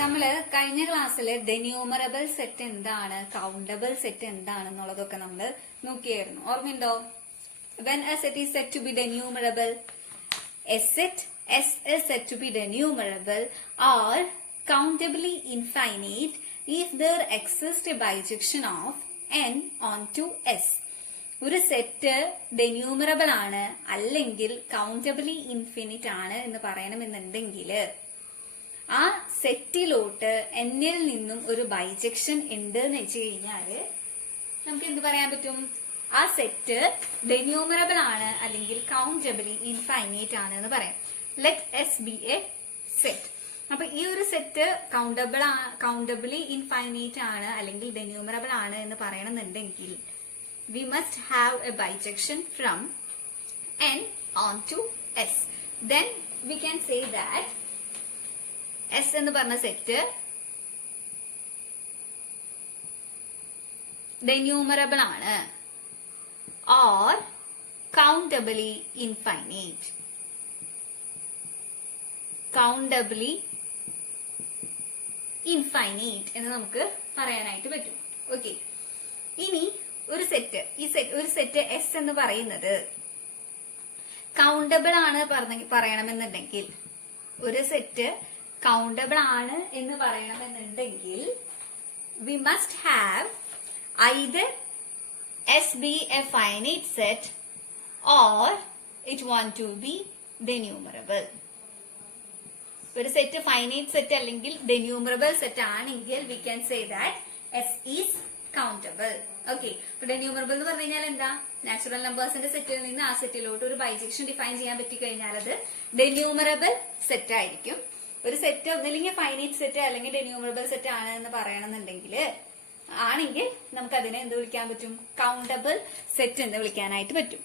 നമ്മള് കഴിഞ്ഞ ക്ലാസ്സില് ഡെന്യൂമറബിൾ സെറ്റ് എന്താണ്, കൗണ്ടബിൾ സെറ്റ് എന്താണെന്നുള്ളതൊക്കെ നമ്മൾ നോക്കിയായിരുന്നു. ഓർമ്മയുണ്ടോ? When a set is said to be denumerable, a set S is said to be denumerable or countably infinite if there exists a bijection of n onto S. ഒരു set ഡെന്യൂമറബിൾ ആണ് അല്ലെങ്കിൽ countably infinite ആണ് എന്ന് പറയണമെന്നുണ്ടെങ്കിൽ ആ സെറ്റിലോട്ട് എന്നിൽ നിന്നും ഒരു bijection ഉണ്ട് എന്ന് വെച്ച് കഴിഞ്ഞാല് നമുക്ക് എന്ത് പറയാൻ പറ്റും? ആ സെറ്റ് ഡെന്യൂമറബിൾ ആണ് അല്ലെങ്കിൽ കൗണ്ടബിളി ഇൻഫൈനൈറ്റ് ആണ് എന്ന് പറയാം. Let us B A set. അപ്പൊ ഈ ഒരു സെറ്റ് കൗണ്ടബിളി ഇൻഫൈനൈറ്റ് ആണ് അല്ലെങ്കിൽ ഡെന്യൂമറബിൾ ആണ് എന്ന് പറയണമെന്നുണ്ടെങ്കിൽ we must have a bijection from n onto s. Then we can say that s എന്ന് പറഞ്ഞ സെറ്റ് ഡെന്യൂമറബിൾ ആണ് or countably infinite. countably infinite എന്ന് നമുക്ക് പറയാനായിട്ട് പറ്റും. ഓക്കെ, ഇനി ഒരു സെറ്റ് എസ് എന്ന് പറയുന്നത് കൗണ്ടബിൾ ആണ് പറയണമെന്നുണ്ടെങ്കിൽ, ഒരു സെറ്റ് കൗണ്ടബിൾ ആണ് എന്ന് പറയണമെന്നുണ്ടെങ്കിൽ we must have either S be a finite set or it want to be denumerable. ഒരു സെറ്റ് ഫൈനൈറ്റ് സെറ്റ് അല്ലെങ്കിൽ ഡെന്യൂമറബിൾ സെറ്റ് ആണെങ്കിൽ we can say that S is countable. Okay, അപ്പൊ ഡെന്യൂമറബിൾ എന്ന് പറഞ്ഞു കഴിഞ്ഞാൽ എന്താ? നാച്ചുറൽ നമ്പേഴ്സിന്റെ സെറ്റിൽ നിന്ന് ആ സെറ്റിലോട്ട് ഒരു ബൈജക്ഷൻ ഡിഫൈൻ ചെയ്യാൻ പറ്റിക്കഴിഞ്ഞാൽ അത് ഡെന്യൂമറബിൾ സെറ്റ് ആയിരിക്കും. ഒരു സെറ്റ് ഒന്നില്ലെങ്കിൽ ഫൈനൈറ്റ് സെറ്റ് അല്ലെങ്കിൽ ഡെന്യൂമറബിൾ സെറ്റ് ആണ് എന്ന് പറയണമെന്നുണ്ടെങ്കിൽ നമുക്ക് അതിനെ എന്ത് വിളിക്കാൻ പറ്റും? കൗണ്ടബിൾ സെറ്റ് എന്ന് വിളിക്കാനായിട്ട് പറ്റും.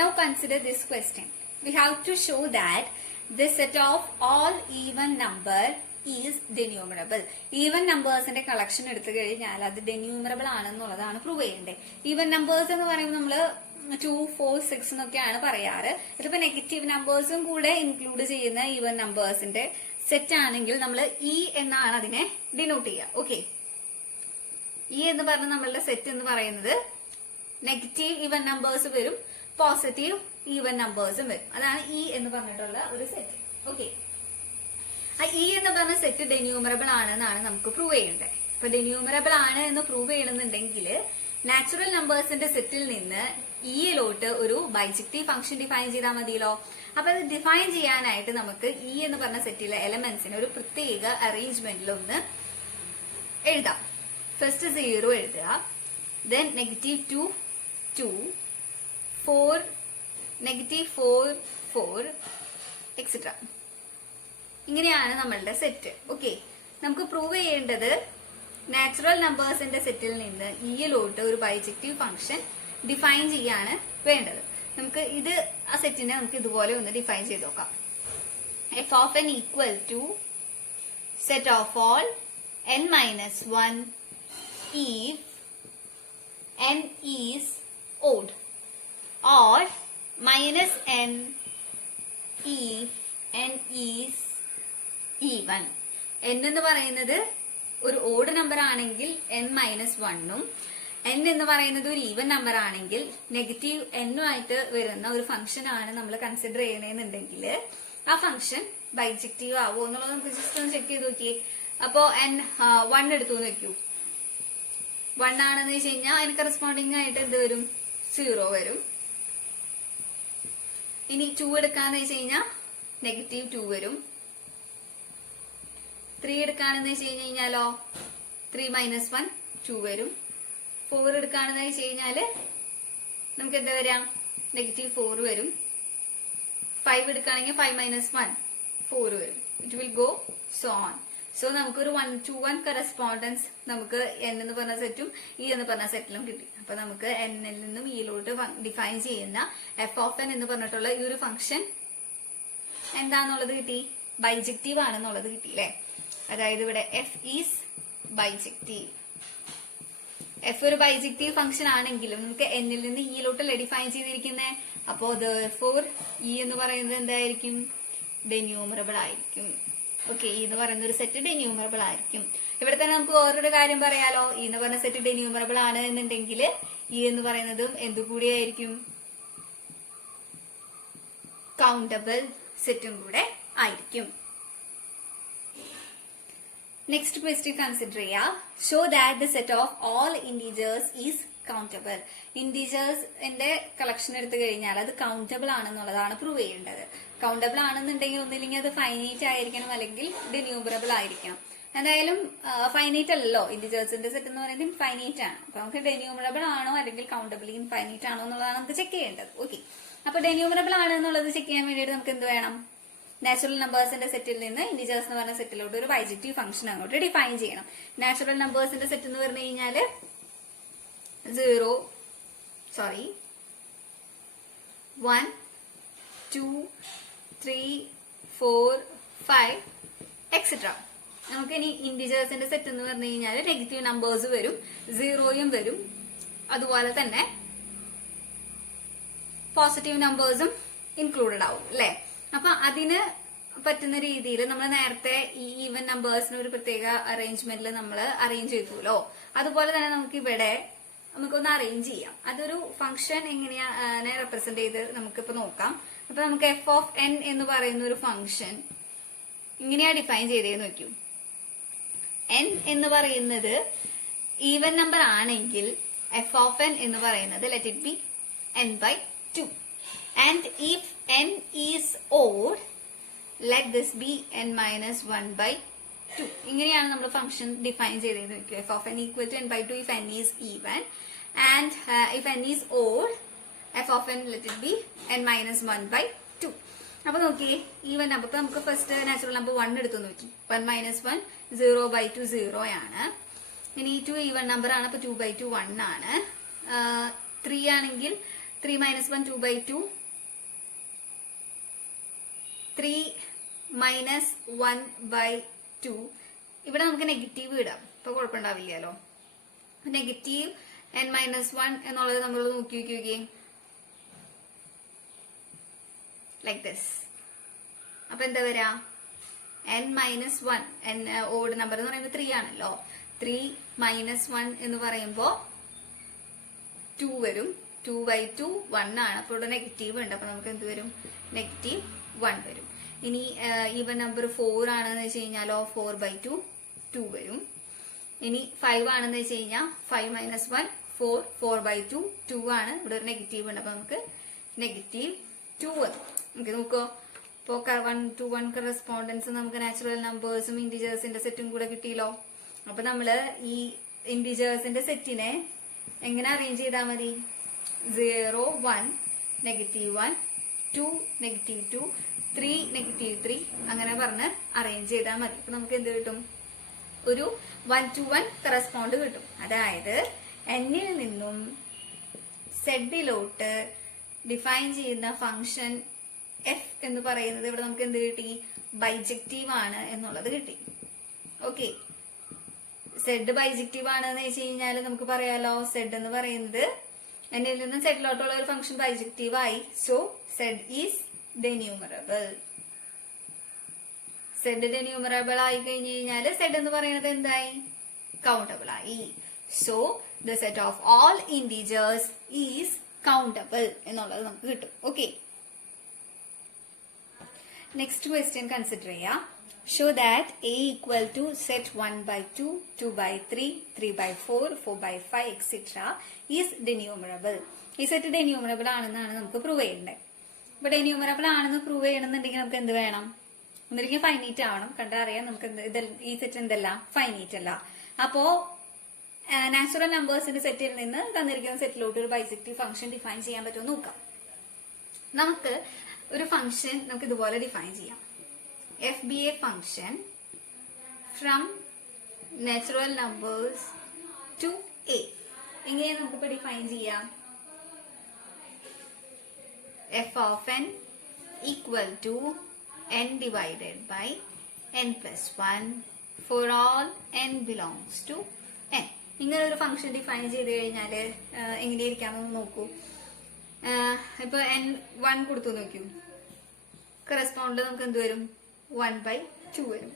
Now consider this question. We have to show that this set of all even number is denumerable. Even നമ്പേഴ്സിന്റെ കളക്ഷൻ എടുത്തു കഴിഞ്ഞാൽ അത് ഡെന്യൂമറബിൾ ആണെന്നുള്ളതാണ് പ്രൂവ് ചെയ്യേണ്ടത്. ഈവൻ നമ്പേഴ്സ് എന്ന് പറയുമ്പോൾ നമ്മള് 2, 4, 6 എന്നൊക്കെയാണ് പറയാറ്. ഇതിപ്പോ നെഗറ്റീവ് നമ്പേഴ്സും കൂടെ ഇൻക്ലൂഡ് ചെയ്യുന്ന ഈവൻ നമ്പേഴ്സിന്റെ സെറ്റ് ആണെങ്കിൽ നമ്മൾ ഇ എന്നാണ് അതിനെ ഡിനോട്ട് ചെയ്യുക. ഓക്കെ, ഇ എന്ന് പറഞ്ഞ നമ്മളുടെ സെറ്റ് എന്ന് പറയുന്നത് നെഗറ്റീവ് ഈവൻ നമ്പേഴ്സ് വരും, പോസിറ്റീവ് ഈവൻ നമ്പേഴ്സും വരും. അതാണ് ഇ എന്ന് പറഞ്ഞിട്ടുള്ള ഒരു സെറ്റ്. ഓക്കെ, ആ ഇ എന്ന് പറഞ്ഞ സെറ്റ് ഡെന്യൂമറബിൾ ആണെന്നാണ് നമുക്ക് പ്രൂവ് ചെയ്യേണ്ടത്. അപ്പൊ ഡെന്യൂമറബിൾ ആണ് എന്ന് പ്രൂവ് ചെയ്യണമെന്നുണ്ടെങ്കിൽ നാച്ചുറൽ നമ്പേഴ്സിന്റെ സെറ്റിൽ നിന്ന് ഇയിലോട്ട് ഒരു ബൈജക്റ്റീവ് ഫംഗ്ഷൻ ഡിഫൈൻ ചെയ്താൽ മതിയല്ലോ. അപ്പൊ അത് ഡിഫൈൻ ചെയ്യാനായിട്ട് നമുക്ക് ഇ എന്ന് പറഞ്ഞ സെറ്റിലെ എലമെന്റ്സിന് ഒരു പ്രത്യേക അറേഞ്ച്മെന്റിൽ ഒന്ന് എഴുതാം. ഫസ്റ്റ് 0 എഴുതുക, ദെൻ -2 2, 4 -4 4 എക്സെട്ര. ഇങ്ങനെയാണ് നമ്മളുടെ സെറ്റ്. ഓക്കെ, നമുക്ക് പ്രൂവ് ചെയ്യേണ്ടത് നാച്ചുറൽ നമ്പേഴ്സിന്റെ സെറ്റിൽ നിന്ന് ഇയിലോട്ട് ഒരു ബൈജക്റ്റീവ് ഫംഗ്ഷൻ ഡിഫൈൻ ചെയ്യാണ് വേണ്ടത്. നമുക്ക് ഇത് ആ സെറ്റിനെ നമുക്ക് ഇതുപോലെ ഒന്ന് ഡിഫൈൻ ചെയ്ത് നോക്കാം. f of n equal to set of all n minus 1 if n is odd or minus n if n is even. n എന്ന് പറയുന്നത് ഒരു ഓഡ് നമ്പർ ആണെങ്കിൽ n മൈനസ് 1 ഉം n എന്ന് പറയുന്നത് ഒരു ഈവൻ നമ്പർ ആണെങ്കിൽ നെഗറ്റീവ് ആയിട്ട് വരുന്ന ഒരു ഫംഗ്ഷൻ ആണ് നമ്മൾ കൺസിഡർ ചെയ്യണമെന്നുണ്ടെങ്കിൽ ആ ഫംഗ്ഷൻ ബൈജക്റ്റീവ് ആവോ എന്നുള്ളത് നമുക്ക് ജസ്റ്റ് ഒന്ന് ചെക്ക് ചെയ്ത് നോക്കിയേ. അപ്പോ n1 എടുത്തു നോക്കൂ. 1 ആണെന്ന് വെച്ച് കഴിഞ്ഞാൽ അതിന് കറസ്പോണ്ടിങ് ആയിട്ട് എന്ത് വരും? 0 വരും. ഇനി 2 എടുക്കാന്ന് വെച്ച് കഴിഞ്ഞാൽ -2 വരും. 3 എടുക്കാണെന്ന് വെച്ച് കഴിഞ്ഞാലോ 3 മൈനസ് 1 2 വരും. 4 എടുക്കാണെന്ന് വെച്ച് കഴിഞ്ഞാല് നമുക്ക് എന്താ വരാം? -4 വരും. 5 എടുക്കുകയാണെങ്കിൽ 5 മൈനസ് 1 4 വരും. It will go so on. So നമുക്കൊരു 1-to-1 കറസ്പോണ്ടൻസ് നമുക്ക് n എന്ന് പറഞ്ഞ സെറ്റും ഇ എന്ന് പറഞ്ഞ സെറ്റിലും കിട്ടി. അപ്പൊ നമുക്ക് n ൽ നിന്നും ഇയിലോട്ട് ഡിഫൈൻ ചെയ്യുന്ന f of n എന്ന് പറഞ്ഞിട്ടുള്ള ഈ ഒരു ഫംഗ്ഷൻ എന്താന്നുള്ളത് കിട്ടി? ബൈജക്റ്റീവ് ആണെന്നുള്ളത് കിട്ടി അല്ലെ? അതായത് ഇവിടെ എഫ് ഈസ് ബൈജക്റ്റീവ്. എഫ് ഒരു ബൈജക്റ്റീവ് ഫംഗ്ഷൻ ആണെങ്കിലും നമുക്ക് എന്നിൽ നിന്ന് ഇയിലോട്ടല്ലേ ഡിഫൈൻ ചെയ്തിരിക്കുന്നത്. അപ്പോ therefore ഇ എന്ന് പറയുന്നത് എന്തായിരിക്കും? ഡെന്യൂമറബിൾ ആയിരിക്കും. ഓക്കെ, ഇ എന്ന് പറയുന്ന ഒരു സെറ്റ് ഡെന്യൂമറബിൾ ആയിരിക്കും. ഇവിടെ തന്നെ നമുക്ക് വേറൊരു കാര്യം പറയാലോ, ഇ എന്ന് പറയുന്ന സെറ്റ് ഡെന്യൂമറബിൾ ആണ് എന്നുണ്ടെങ്കിൽ ഇ എന്ന് പറയുന്നതും എന്തുകൂടിയായിരിക്കും, കൗണ്ടബിൾ സെറ്റും കൂടെ ആയിരിക്കും. നെക്സ്റ്റ് ക്വസ്റ്റ്യൻ കൺസിഡർ ചെയ്യാം. Show that the set of all integers is countable. ഇന്റീജേഴ്സിന്റെ കളക്ഷൻ എടുത്തു കഴിഞ്ഞാൽ അത് കൗണ്ടബിൾ ആണെന്നുള്ളതാണ് പ്രൂവ് ചെയ്യേണ്ടത്. കൗണ്ടബിൾ ആണെന്നുണ്ടെങ്കിൽ ഒന്നില്ലെങ്കിൽ അത് ഫൈനൈറ്റ് ആയിരിക്കണം, അല്ലെങ്കിൽ ഡെന്യൂമറബിൾ ആയിരിക്കണം. എന്തായാലും ഫൈനൈറ്റ് അല്ലല്ലോ, ഇന്റീജേഴ്സിന്റെ സെറ്റ് എന്ന് പറയുന്നത് ഇൻഫൈനൈറ്റ് ആണ്. അപ്പൊ നമുക്ക് ഡെന്യൂമറബിൾ ആണോ അല്ലെങ്കിൽ കൗണ്ടബിൾ ഇൻഫൈനൈറ്റ് ആണോ എന്നുള്ളതാണ് നമുക്ക് ചെക്ക് ചെയ്യേണ്ടത്. ഓക്കെ, അപ്പൊ ഡെന്യൂമറബിൾ ആണ് എന്നുള്ളത് ചെക്ക് ചെയ്യാൻ വേണ്ടിയിട്ട് നമുക്ക് എന്ത് വേണം, നാച്ചുറൽ നമ്പേഴ്സിന്റെ സെറ്റിൽ നിന്ന് ഇന്റീജേഴ്സ് എന്ന് പറഞ്ഞ സെറ്റിലോട്ട് ഒരു ബൈജക്റ്റീവ് ഫംഗ്ഷൻ അങ്ങോട്ട് ഡിഫൈൻ ചെയ്യണം. നാച്ചുറൽ നമ്പേഴ്സിന്റെ സെറ്റ് എന്ന് പറഞ്ഞു കഴിഞ്ഞാല് 1, 2, 3, 4, 5 എക്സെട്ര. നമുക്ക് ഇനി ഇന്റീജേഴ്സിന്റെ സെറ്റ് എന്ന് പറഞ്ഞു കഴിഞ്ഞാൽ നെഗറ്റീവ് നമ്പേഴ്സ് വരും, 0യും വരും, അതുപോലെ തന്നെ പോസിറ്റീവ് നമ്പേഴ്സും ഇൻക്ലൂഡഡ് ആവും അല്ലെ. അപ്പൊ അതിന് പറ്റുന്ന രീതിയിൽ നമ്മൾ നേരത്തെ ഈ ഈവൻ നമ്പേഴ്സിന് ഒരു പ്രത്യേക അറേഞ്ച്മെന്റിൽ നമ്മൾ അറേഞ്ച് ചെയ്തുല്ലോ, അതുപോലെ തന്നെ നമുക്ക് ഇവിടെ നമുക്കൊന്ന് അറേഞ്ച് ചെയ്യാം. അതൊരു ഫംഗ്ഷൻ എങ്ങനെയാണ് റെപ്രസെന്റ് ചെയ്ത് നമുക്കിപ്പോ നോക്കാം. അപ്പൊ നമുക്ക് എഫ് ഓഫ് എൻ എന്ന് പറയുന്ന ഒരു ഫംഗ്ഷൻ ഇങ്ങനെയാ ഡിഫൈൻ ചെയ്തേന്ന് നോക്കൂ. എൻ എന്ന് പറയുന്നത് ഈവൻ നമ്പർ ആണെങ്കിൽ എഫ് ഓഫ് എൻ എന്ന് പറയുന്നത് let it be n/2. And if n is odd, let this be n-1/2. ഇങ്ങനെയാണ് നമ്മൾ ഫംഗ്ഷൻ ഡിഫൈൻ ചെയ്തത്. f of n equal to n/2 if n is even, and if n is odd, f of n let it be n-1/2. അപ്പൊ നോക്കിയേ, even number. അപ്പൊ നമുക്ക് first natural number 1 എടുത്തു നോക്കി. 1 - 1 0/2 0 ആണ്. ഇനി 2 ഈവൻ നമ്പർ ആണ്, അപ്പൊ 2/2 1 ആണ്. 3 ആണെങ്കിൽ 3 - 1 2/2, 3 - 1/2. ഇവിടെ നമുക്ക് നെഗറ്റീവ് ഇടാം, ഇപ്പൊ കുഴപ്പമുണ്ടാവില്ലല്ലോ. നെഗറ്റീവ് n-1 എന്നുള്ളത് നമ്മൾ നോക്കി നോക്കിയേ, ലൈക്ക് ദിസ്. അപ്പൊ എന്താ വരാ, n-1, ഓഡ് നമ്പർ എന്ന് പറയുമ്പോൾ 3 ആണല്ലോ. 3 - 1 എന്ന് പറയുമ്പോ 2 വരും. 2/2 1 ആണ്. അപ്പൊ ഇവിടെ നെഗറ്റീവ് ഉണ്ട്, അപ്പൊ നമുക്ക് എന്ത് വരും, -1 വരും. ഇനി ഈവൻ നമ്പർ 4 ആണെന്ന് വെച്ച് കഴിഞ്ഞാലോ 4/2 2 വരും. ഇനി 5 ആണെന്ന് വെച്ച് കഴിഞ്ഞാൽ 5 - 1 4 4/2 2 ആണ്. ഇവിടെ ഒരു നെഗറ്റീവ് ഉണ്ട്, അപ്പൊ നമുക്ക് -2 വരും. നമുക്ക് നോക്കോ, ഇപ്പൊ 1 to 1 റെസ്പോണ്ടൻസ് നമുക്ക് നാച്ചുറൽ നമ്പേഴ്സും ഇന്റീജേഴ്സിന്റെ സെറ്റും കൂടെ കിട്ടിയല്ലോ. അപ്പൊ നമ്മള് ഈ ഇന്റീജേഴ്സിന്റെ സെറ്റിനെ എങ്ങനെ അറേഞ്ച് ചെയ്താൽ മതി, 0 1 -1 2 -2 3 -3 അങ്ങനെ പറഞ്ഞ് അറേഞ്ച് ചെയ്താൽ മതി. അപ്പൊ നമുക്ക് എന്ത് കിട്ടും, ഒരു 1 to 1 കറസ്പോണ്ട് കിട്ടും. അതായത് എന്നിൽ നിന്നും സെഡിലോട്ട് ഡിഫൈൻ ചെയ്യുന്ന ഫംഗ്ഷൻ എഫ് എന്ന് പറയുന്നത് ഇവിടെ നമുക്ക് എന്ത് കിട്ടി, ബൈജക്റ്റീവ് ആണ് എന്നുള്ളത് കിട്ടി. ഓക്കെ, സെഡ് ബൈജക്റ്റീവ് ആണെന്ന് വെച്ച് കഴിഞ്ഞാൽ നമുക്ക് പറയാലോ, സെഡ് എന്ന് പറയുന്നത് എന്നിൽ നിന്നും സെഡിലോട്ടുള്ള ഒരു ഫംഗ്ഷൻ ബൈജക്റ്റീവ് ആയി. So Z is denumerable. Z denumerable ആയി കഴിഞ്ഞു കഴിഞ്ഞാൽ സെഡ് എന്ന് പറയുന്നത് എന്തായി, കൗണ്ടബിൾ ആയി. So the set of all integers is countable എന്നുള്ളത് നമുക്ക് കിട്ടും. ഓക്കെ, നെക്സ്റ്റ് ക്വസ്റ്റ്യൻ കൺസിഡർ ചെയ്യാം. Show that A equal to set 1/2 2/3 3/4 4/5 etcetera is denumerable. ഈ സെറ്റ് ഡെന്യൂമറബിൾ ആണെന്നാണ് നമുക്ക് പ്രൂവ് ചെയ്യേണ്ടത്. അപ്പൊ ഡെന്യൂമറബിൾ ആണെന്ന് പ്രൂവ് ചെയ്യണമെന്നുണ്ടെങ്കിൽ നമുക്ക് എന്ത് വേണം, ഒന്നില്ലെങ്കിൽ ഫൈനൈറ്റ് ആവണം. കണ്ടറിയാം നമുക്ക് ഈ സെറ്റ് എന്തല്ല, ഫൈനൈറ്റ് അല്ല. അപ്പോ നാച്ചുറൽ നമ്പേഴ്സിന്റെ സെറ്റിൽ നിന്ന് തന്നിരിക്കുന്ന സെറ്റിലോട്ട് ഒരു ബൈജക്റ്റീവ് ഫംഗ്ഷൻ ഡിഫൈൻ ചെയ്യാൻ പറ്റുമോ നോക്കാം. നമുക്ക് ഒരു ഫംഗ്ഷൻ നമുക്ക് ഇതുപോലെ ഡിഫൈൻ ചെയ്യാം. F be a function from natural numbers to A. എങ്ങനെയാണ് നമുക്കിപ്പോ ഡിഫൈൻ ചെയ്യാം, f of n equal to n divided by n plus 1 for all n belongs to n. ഇങ്ങനെ ഒരു ഫംഗ്ഷൻ ഡിഫൈൻ ചെയ്ത് കഴിഞ്ഞാൽ എങ്ങനെയായിരിക്കാമെന്ന് നോക്കൂ. ഇപ്പൊ n1 കൊടുത്തു നോക്കൂ, കറസ്പോണ്ട് നമുക്ക് എന്ത് വരും, 1/2 2 വരും.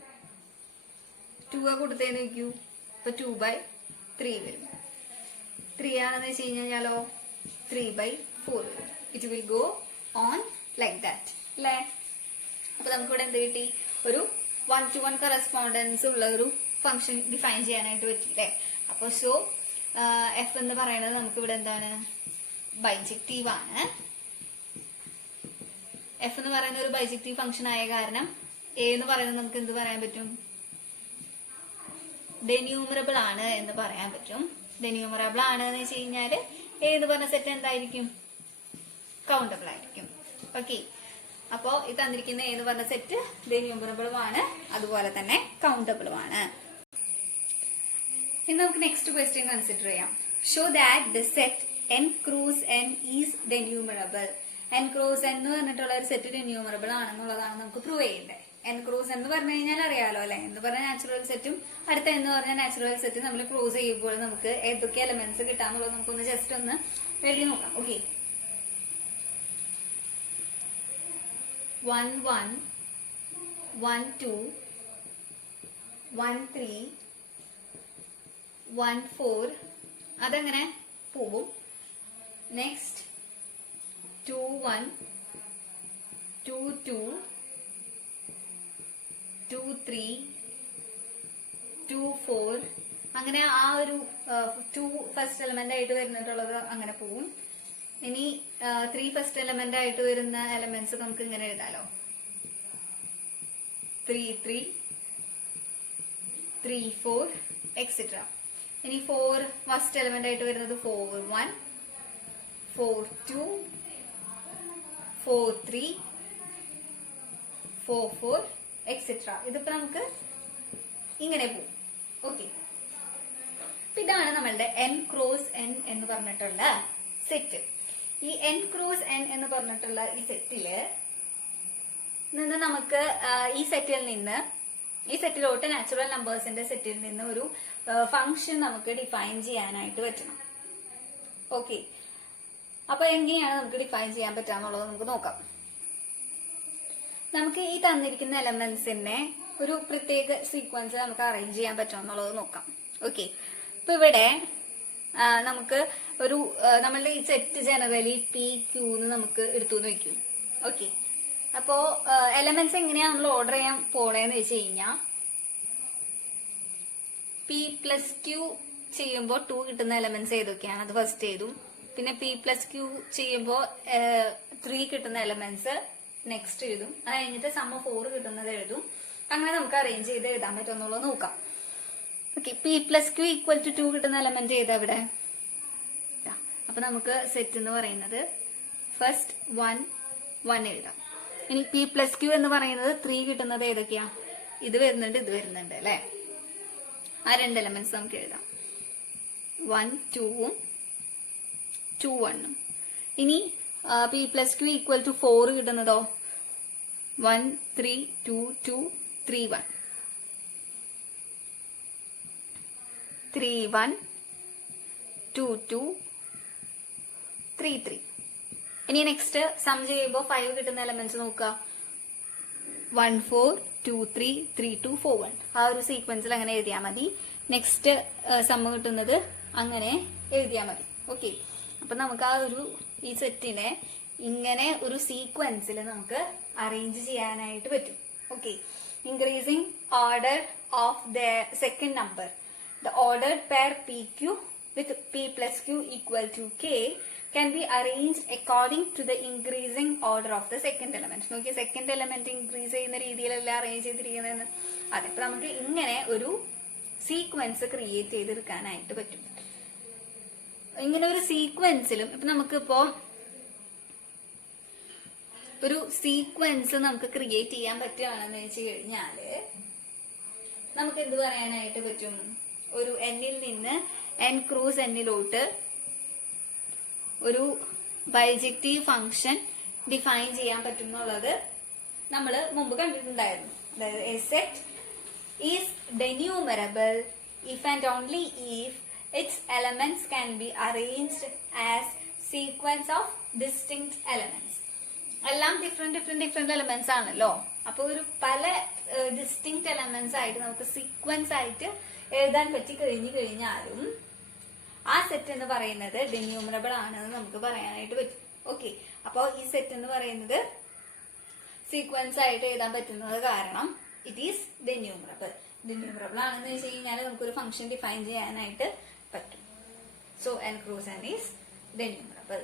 2 കൊടുത്തേന്ന് വെക്കൂ, ഇപ്പൊ 2/3 വരും. 3 ആണെന്ന് വെച്ച് കഴിഞ്ഞാലോ 3/4 വരും. It will go on like that അല്ലേ. അപ്പൊ നമുക്കിവിടെ എന്ത് കിട്ടി? ഒരു 1-to-1 കറസ്പോണ്ടൻസ് ഉള്ള ഒരു ഫംഗ്ഷൻ ഡിഫൈൻ ചെയ്യാനായിട്ട് പറ്റില്ലേ. അപ്പൊ സോ എഫ് എന്ന് പറയുന്നത് നമുക്ക് ഇവിടെ എന്താണ്? ബൈജക്റ്റീവ് ആണ്. എഫ് എന്ന് പറയുന്ന ഒരു ബൈജക്റ്റീവ് ഫംഗ്ഷൻ ആയ കാരണം എ എന്ന് പറയുന്നത് നമുക്ക് എന്ത് പറയാൻ പറ്റും? ഡെന്യൂമറബിൾ ആണ് എന്ന് പറയാൻ പറ്റും. ഡെന്യൂമറബിൾ ആണ് എന്ന് വെച്ച് കഴിഞ്ഞാല് എ എന്ന് പറഞ്ഞ സെറ്റ് എന്തായിരിക്കും? കൗണ്ടബിൾ ആയിരിക്കും. ഓക്കെ, അപ്പോ ഈ തന്നിരിക്കുന്ന എ എന്ന് പറഞ്ഞ സെറ്റ് ഡെന്യൂമറബിളും ആണ്, അതുപോലെ തന്നെ കൗണ്ടബിളും ആണ്. ഇനി നമുക്ക് നെക്സ്റ്റ് ക്വസ്റ്റ്യൻ കൺസിഡർ ചെയ്യാം. Show that the set n cross n is denumerable. n cross n എന്ന് പറഞ്ഞിട്ടുള്ള ഒരു സെറ്റ് ഡെന്യൂമറബിൾ ആണെന്നുള്ളതാണ് നമുക്ക് പ്രൂവ് ചെയ്യേണ്ടത്. n ക്രോസ് എന്ന് പറഞ്ഞു കഴിഞ്ഞാൽ അറിയാലോ അല്ലെ, എന്ന് പറഞ്ഞ നാച്ചുറൽ സെറ്റും അടുത്ത എന്ന് പറഞ്ഞ നാച്ചുറൽ സെറ്റും നമ്മൾ ക്രോസ് ചെയ്യുമ്പോൾ നമുക്ക് ഏതൊക്കെ എലമെന്റ്സ് കിട്ടാന്നുള്ളത് നമുക്കൊന്ന് ജസ്റ്റ് ഒന്ന് എഴുതി നോക്കാം. ഓക്കെ, 1 1 1 2 1 3 1 4 അതങ്ങനെ പോകും. നെക്സ്റ്റ് 2 1 2 2 2 3 2 4 അങ്ങനെ ആ ഒരു 2 ഫസ്റ്റ് എലമെന്റ് ആയിട്ട് വരുന്നിട്ടുള്ളത് അങ്ങനെ പോകും. ഇനി 3 ഫസ്റ്റ് എലമെന്റ് ആയിട്ട് വരുന്ന എലമെന്റ്സ് നമുക്ക് ഇങ്ങനെ എഴുതാലോ, 3 3 3 4 എക്സെട്ര. ഇനി 4 ഫസ്റ്റ് എലമെന്റ് ആയിട്ട് വരുന്നത് 4 1 4 2 4 3 4 4 എക്സെട്ര. ഇതിപ്പോ നമുക്ക് ഇങ്ങനെ പോകും. ഓക്കെ, ഇതാണ് നമ്മളുടെ n ക്രോസ് n എന്ന് പറഞ്ഞിട്ടുള്ള സെറ്റ്. ഈ n ക്രോസ് n എന്ന് പറഞ്ഞിട്ടുള്ള ഈ സെറ്റില് നിന്ന് നമുക്ക് ഈ സെറ്റിലോട്ട് നാച്ചുറൽ നമ്പേഴ്സിന്റെ സെറ്റിൽ നിന്ന് ഒരു ഫംഗ്ഷൻ നമുക്ക് ഡിഫൈൻ ചെയ്യാനായിട്ട് പറ്റണം. ഓക്കെ, അപ്പൊ എങ്ങനെയാണ് നമുക്ക് ഡിഫൈൻ ചെയ്യാൻ പറ്റാന്നുള്ളത് നമുക്ക് നോക്കാം. നമുക്ക് ഈ തന്നിരിക്കുന്ന എലമെന്റ്സിനെ ഒരു പ്രത്യേക സീക്വൻസ് നമുക്ക് അറേഞ്ച് ചെയ്യാൻ പറ്റുമെന്നുള്ളത് നോക്കാം. ഓക്കെ, ഇപ്പൊ ഇവിടെ നമുക്ക് ഒരു നമ്മളുടെ ഈ സെറ്റ് ജനറലി PQ എന്ന് നമുക്ക് എടുത്തു വെക്കും. ഓക്കെ, അപ്പോ എലമെന്റ്സ് എങ്ങനെയാ നമ്മൾ ഓർഡർ ചെയ്യാൻ പോണേന്ന് വെച്ച് കഴിഞ്ഞാൽ P+Q ചെയ്യുമ്പോൾ 2 കിട്ടുന്ന എലമെന്റ്സ് ഏതൊക്കെയാണ് അത് ഫസ്റ്റ് എഴുതും. പിന്നെ P+Q ചെയ്യുമ്പോൾ 3 കിട്ടുന്ന എലമെന്റ്സ് നെക്സ്റ്റ് എഴുതും. അത് കഴിഞ്ഞിട്ട് സം ഓഫ് 4 കിട്ടുന്നത് എഴുതും. അങ്ങനെ നമുക്ക് അറേഞ്ച് ചെയ്ത് എഴുതാൻ പറ്റുമെന്നുള്ളത് നോക്കാം. ഓക്കെ, P+Q = 2 കിട്ടുന്ന എലമെന്റ് ഏതാ ഇവിടെ? അപ്പൊ നമുക്ക് സെറ്റ് എന്ന് പറയുന്നത് ഫസ്റ്റ് 1 1 എഴുതാം. ഇനി P+Q എന്ന് പറയുന്നത് 3 കിട്ടുന്നത് ഏതൊക്കെയാ? ഇത് വരുന്നുണ്ട്, ഇത് വരുന്നുണ്ട് അല്ലെ. ആ 2 എലമെന്റ്സ് നമുക്ക് എഴുതാം, 1 2 ഉം 2 1 ഉം. ഇനി P+Q = 4 കിട്ടുന്നതോ 1 3 2 2 3 1 3 1 2 2 3 3. ഇനി നെക്സ്റ്റ് സം ചെയ്യുമ്പോൾ 5 കിട്ടുന്ന എലമെന്റ്സ് നോക്കുക, 1 4 2 3 3 2 4 1. ആ ഒരു സീക്വൻസിൽ അങ്ങനെ എഴുതിയാൽ മതി. നെക്സ്റ്റ് സമ്മ് കിട്ടുന്നത് അങ്ങനെ എഴുതിയാൽ മതി. ഓക്കെ, അപ്പൊ നമുക്ക് ആ ഒരു ഈ സെറ്റിനെ ഇങ്ങനെ ഒരു സീക്വൻസിൽ നമുക്ക് അറേഞ്ച് ചെയ്യാനായിട്ട് പറ്റും. Okay, increasing order of the second number, the ordered pair PQ with P+Q = K can be arranged according to the increasing order of the second element. Nokia second element increase ചെയ്യുന്ന രീതിയിലല്ല arrange ചെയ്തിരിക്കുന്നതെന്ന്. അതെ, അപ്പൊ നമുക്ക് ഇങ്ങനെ ഒരു sequence create ചെയ്തെടുക്കാനായിട്ട് പറ്റും. ഇങ്ങനെ ഒരു സീക്വൻസിലും ഇപ്പൊ നമുക്കിപ്പോ ഒരു സീക്വൻസ് നമുക്ക് ക്രിയേറ്റ് ചെയ്യാൻ പറ്റുകയാണെന്ന് വെച്ച് കഴിഞ്ഞാല് നമുക്ക് എന്ത് പറയാനായിട്ട് പറ്റും? ഒരു എന്നിൽ നിന്ന് n ക്രോസ് എന്നിലോട്ട് ഒരു ബൈജക്റ്റീവ് ഫംഗ്ഷൻ ഡിഫൈൻ ചെയ്യാൻ പറ്റും എന്നുള്ളത് നമ്മൾ മുമ്പ് കണ്ടിട്ടുണ്ടായിരുന്നു. അതായത് a set is denumerable if and only if its elements can be arranged as sequence of distinct elements. എല്ലാം ഡിഫറെന്റ് എലമെന്റ്സ് ആണല്ലോ. അപ്പൊ ഒരു പല ഡിസ്റ്റിങ്ക്റ്റ് എലമെന്റ്സ് ആയിട്ട് നമുക്ക് സീക്വൻസ് ആയിട്ട് എഴുതാൻ പറ്റി കഴിഞ്ഞാലും ആ സെറ്റ് എന്ന് പറയുന്നത് ഡെന്യൂമറബിൾ ആണെന്ന് നമുക്ക് പറയാനായിട്ട് പറ്റും. ഓക്കെ, അപ്പൊ ഈ സെറ്റ് എന്ന് പറയുന്നത് സീക്വൻസ് ആയിട്ട് എഴുതാൻ പറ്റുന്നത് കാരണം ഇറ്റ് ഈസ് ഡെന്യൂമറബിൾ. ഡെന്യൂമറബിൾ ആണെന്ന് വെച്ച് കഴിഞ്ഞാൽ നമുക്കൊരു ഫംഗ്ഷൻ ഡിഫൈൻ ചെയ്യാനായിട്ട് പറ്റും. So n cross n is ഡെന്യൂമറബിൾ.